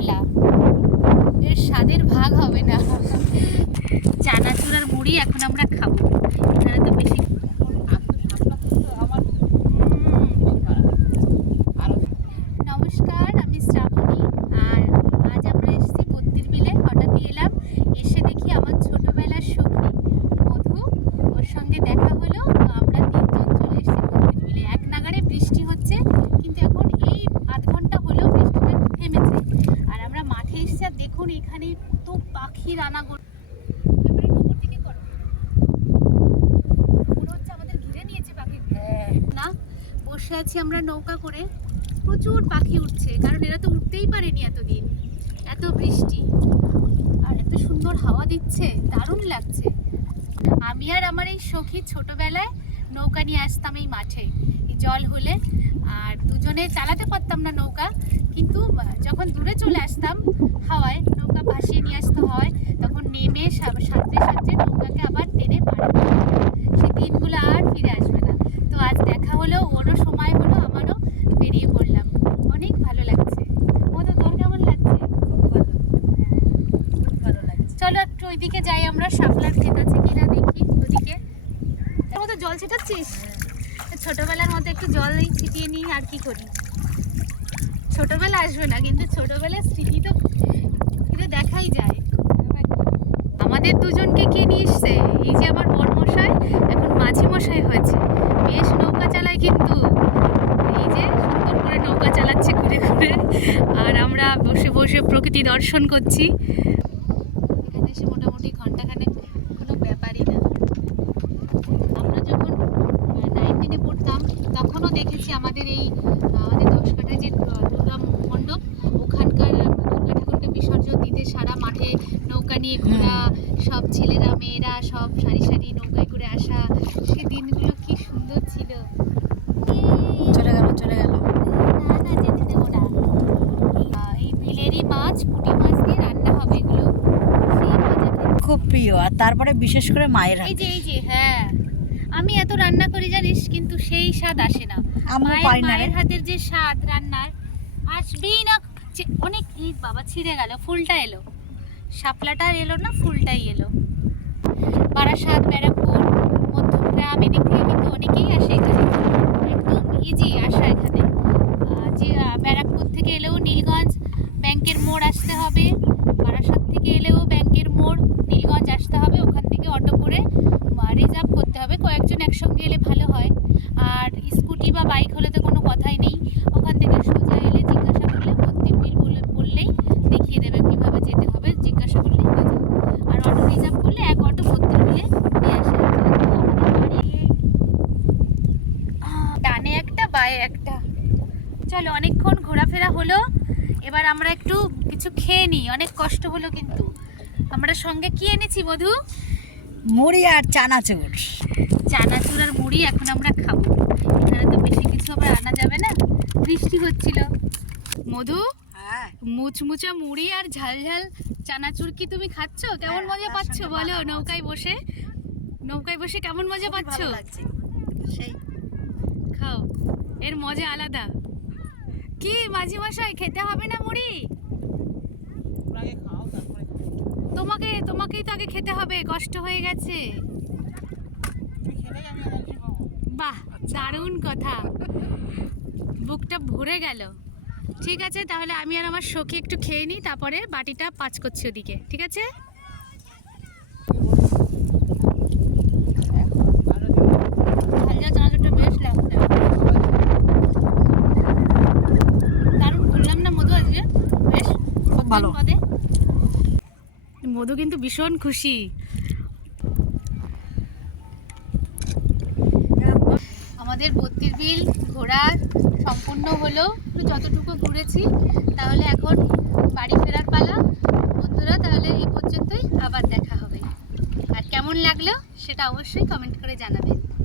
এর স্বাদের ভাগ হবে না। চানাচুর আর মুড়ি এখন আমরা খাব এখানে তো বেশি নমস্কার আমি শ্রাবণী আর আজ আমরা এসেছি বত্রির বিলে হঠাৎই এলাম এসে দেখি আমার ছোটবেলার সখী মধু ওর সঙ্গে দেখা হলো তো আমরা তিনজন চলে এসেছি বত্রির বিলে এক নাগাড়ে বৃষ্টি হচ্ছে কিন্তু এখন এই আধ ঘণ্টা হলো বৃষ্টিটা থেমেছে আর আমরা মাঠে এসেছি আর দেখুন এখানে কত পাখির আনাগোনা ক্যামেরাটা উপর দিকে করো মনে হচ্ছে আমাদের ঘিরে নিয়েছে পাখি। না? বসে আছি আমরা নৌকা করে। প্রচুর পাখি উঠছে কারণ এরা তো উঠতেই পারেনি এতদিন। এত বৃষ্টি। আর এত সুন্দর হাওয়া দিচ্ছে দারুণ লাগছে। আমি আর আমার এই সখী ছোটবেলায় নৌকা নিয়ে আসতাম এই মাঠে। জল হলে আর দুজনে চালাতে পারতাম না নৌকা কিন্তু যখন দূরে চলে আসতাম হাওয়ায় নৌকা ভাসিয়ে নিয়ে আসতে হয় তখন নেমে সাঁতরে সাঁতরে নৌকাকে আবার টেনে পার সেই দিনগুলো আর ফিরে আসবে না। তো আজ দেখা হলো ওরও সময় হলো আমারও বেরিয়ে পড়লাম। অনেক ভালো লাগছে। ও তো তোর কেমন লাগছে? চলো একটু ওইদিকে যাই আমরা শাপলার ক্ষেত আছে কিনা দেখি ওদিকে। তোর মতো জল ছিটাচ্ছিস? ছোটবেলার মতো একটু জল নিই আর কি করি? ছোটবেলা আসবে না, কিন্তু ছোটবেলার স্মৃতি তো কিন্তু দেখাই যায়। আমাদের দুজনকে কে নিয়ে এসছে? এই যে আমার বড়মশাই এখন মাঝি মশাই হয়েছে। বেশ নৌকা চালায় কিন্তু। এই যে সুন্দর করে নৌকা চালাচ্ছে ঘুরে ঘুরে। আর আমরা বসে বসে প্রকৃতি দর্শন করছি এখানে এসে মোটামুটি ঘন্টাখানেক কোনো ব্যাপারই না আমরা যখন নাইন টেনে পড়তাম তখনও দেখেছি আমাদের এই আমাদের দশ কাঠায় যে দুর্গা মণ্ডপ ওখানকার দুর্গা ঠাকুরকে বিসর্জন দিতে সারা মাঠে নৌকা নিয়ে ঘোরা সব ছেলেরা মেয়েরা সব সারি সারি নৌকায় করে আসা সে দিনগুলো কি সুন্দর ছিল। চলে গেল চলে গেল। না না যেতে দেবো না। এই বিলেরই মাছ পুঁটি মাছ দিয়ে রান্না হবে এগুলো। খুব প্রিয় আর তারপরে বিশেষ করে মায়ের এই যে এই যে হ্যাঁ। আমি এত রান্না করি জানিস কিন্তু সেই স্বাদ আসে না। মায়ের হাতের যে স্বাদ রান্নার আসবেই না। অনেক এই বাবা ছিঁড়ে গেল ফুলটা এলো। শাপলাটা এলো না ফুলটাই এলো। বারাসাত ব্যারাকপুর মধ্যমগ্রাম এদিক থেকে কিন্তু অনেকেই আসে এখানে। একদম ইজি আসা এখানে। যে ব্যারাকপুর থেকে এলেও নীলগঞ্জ ব্যাংকের মোড় আসতে হবে বারাসাত থেকে এলেও ব্যাংকের মোড় নীলগঞ্জ আসতে হবে ওখান থেকে অটো করে রিজার্ভ করতে হবে কয়েকজন একসঙ্গে এলে ভালো হয় আর স্কুটি বা বাইক হলে তো কোনো কথাই নেই ওখান থেকে সোজা এলে জিজ্ঞাসা করলে প্রত্যেক বিল বলে বললেই দেখিয়ে দেবে কীভাবে যেতে হবে জিজ্ঞাসা করলেই হয়ে যাবে আর অটো রিজার্ভ করলে এক অটো প্রত্যেক বিলে নিয়ে আসে ডানে একটা বায়ে একটা। চলো অনেকক্ষণ ঘোরাফেরা হলো। এবার আমরা একটু কিছু খেয়ে নিই। অনেক কষ্ট হলো কিন্তু। আমরা সঙ্গে কি এনেছি মধু মুড়ি আর চানাচুর। চানাচুর আর মুড়ি এখন আমরা খাব। এখানে তো বেশি কিছু আবার আনা যাবে না। বৃষ্টি হচ্ছিল। মধু মুচমুচা মুড়ি আর ঝাল ঝাল চানাচুর কি তুমি খাচ্ছ? কেমন হ্যাঁ, মজা পাচ্ছ? বলো নৌকায় বসে? নৌকায় বসে কেমন মজা পাচ্ছ? সেই। খাও। এর মজা আলাদা। কি মাঝি মশাই খেতে হবে না মুড়ি? তোমাকে তোমাকেই তো আগে খেতে হবে কষ্ট হয়ে গেছে। বাহ দারুণ কথা। বুকটা ভরে গেল। ঠিক আছে তাহলে আমি আর আমার সখী একটু খেয়ে নিই তারপরে বাটিটা পাঁচ করছি ওদিকে ঠিক আছে? ঝালঝাল বেশ লাগছে। দারুণ করলাম না মধু আজকে? বেশ খুব ভালো। মধু কিন্তু ভীষণ খুশি। আমাদের বত্রির বিল ঘোরা সম্পূর্ণ হলো। একটু যতটুকু ঘুরেছি, তাহলে এখন বাড়ি ফেরার পালা। বন্ধুরা, তাহলে এই পর্যন্তই। আবার দেখা হবে। আর কেমন লাগল সেটা অবশ্যই কমেন্ট করে জানাবেন।